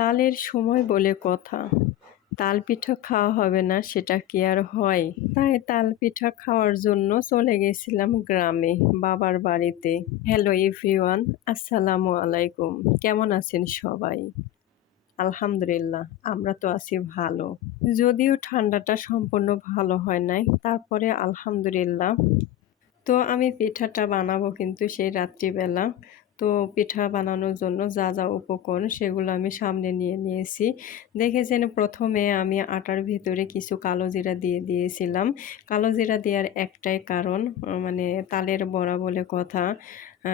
তালের সময় বলে কথা। তাল পিঠা খাওয়া হবে না সেটা কি আর হয়? তাই তাল পিঠা খাওয়ার জন্য চলে গেছিলাম গ্রামে, বাবার বাড়িতে। হ্যালো এভরিওয়ান, আসসালামু আলাইকুম। কেমন আছেন সবাই? আলহামদুলিল্লাহ, আমরা তো আছি ভালো। যদিও ঠান্ডাটা সম্পূর্ণ ভালো হয় নাই, তারপরে আলহামদুলিল্লাহ। তো আমি পিঠাটা বানাবো কিন্তু সেই রাত্রিবেলা। তো পিঠা বানানোর জন্য যা, যা উপকরণ সেগুলো আমি সামনে নিয়ে নিয়েছি। দেখেছেন ১ম এ আমি আটার ভিতরে কিছু কালো জিরা দিয়ে দিয়েছিলাম। কালো জিরা দেওয়ার একটাই কারণ মানে তালের বড়া বলে কথা। আ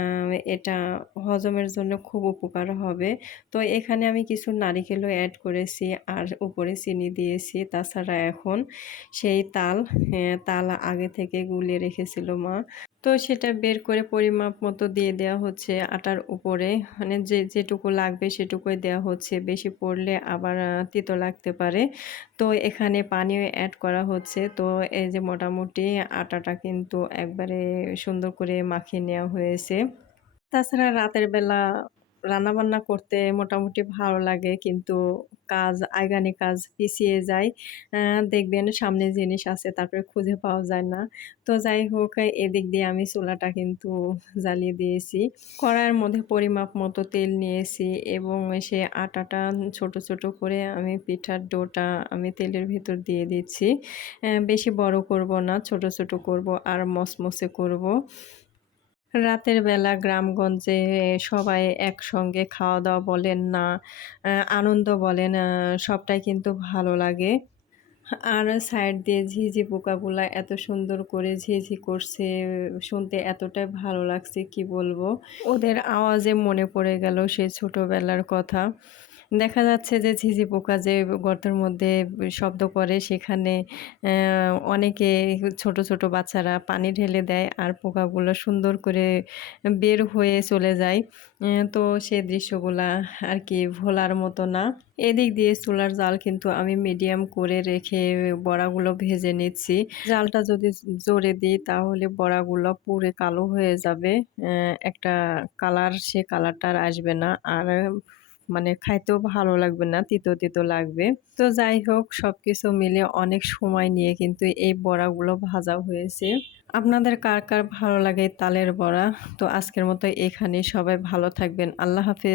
এটা হজমের জন্য খুব উপকার হবে। তো এখানে আমি কিছু নারিকেলও এড করেছি আর উপরে চিনি দিয়েছি। তাছাড়া এখন সেই তাল আগে থেকে গুলিয়ে রেখেছিল মা। তো সেটা বের করে পরিমাপ মতো দিয়ে দেওয়া হচ্ছে আটার উপরে। মানে যেটুকু লাগবে সেটুকুই দেওয়া হচ্ছে। বেশি পড়লে আবার তিতো লাগতে পারে। তো এখানে পানিও এড করা হচ্ছে। তো এই যে মোটামুটি আটাটা কিন্তু একবারে সুন্দর করে মাখিয়ে নেওয়া হয়েছে। তাছাড়া রাতের বেলা রান্নাবান্না করতে মোটামুটি ভালো লাগে। কিন্তু আইগানি কাজ পিছিয়ে যায়। আ দেখবেন সামনে জিনিস আছে তারপরে খুঁজে পাওয়া যায় না। তো যাই হোক এদিক দিয়ে আমি চুলাটা কিন্তু জ্বালিয়ে দিয়েছি। কড়াইয়ের মধ্যে পরিমাপ মতো তেল নিয়েছি এবং সে আটাটা ছোট, ছোট করে আমি পিঠার ডোটা আমি তেলের ভিতর দিয়ে দিচ্ছি। বেশি বড় করব না, ছোট, ছোট করব আর মচমচে করব। রাতের বেলা গ্রামগঞ্জে সবাই একসঙ্গে খাওয়া-দাওয়া বলেন না আনন্দ বলেন সবটাই কিন্তু ভালো লাগে। আর সাইড দিয়ে ঝিঁঝি পোকাগুলা এত সুন্দর করে ঝিঁঝি করছে, শুনতে এতটাই ভালো লাগছে কি বলবো। ওদের আওয়াজে মনে পড়ে গেল সেই ছোটবেলার কথা। দেখা যাচ্ছে যে ঝিঁঝি পোকা যে গর্তের মধ্যে শব্দ করে সেখানে অনেকে ছোট, ছোট বাচ্চারা পানি ঢেলে দেয় আর পোকাগুলো সুন্দর করে বের হয়ে চলে যায়। তো সে দৃশ্যগুলা আর কি ভোলার মতো না। এদিক দিয়ে চুলার জাল কিন্তু আমি মিডিয়াম করে রেখে বড়াগুলো ভেজে নিচ্ছি। জালটা যদি জোরে দিই তাহলে বড়াগুলো পুড়ে কালো হয়ে যাবে। একটা কালার সে কালারটা আর আসবে না। আর মানে খাইতেও ভালো লাগবে না, তিতো, তিতো লাগবে। তো যাই হোক সবকিছু মিলে অনেক সময় নিয়ে কিন্তু এই বড়াগুলো ভাজা হয়েছে। আপনাদের কার, কার ভালো লাগে তালের বড়া? তো আজকের মতো এখানেই। সবাই ভালো থাকবেন। আল্লাহ হাফেজ।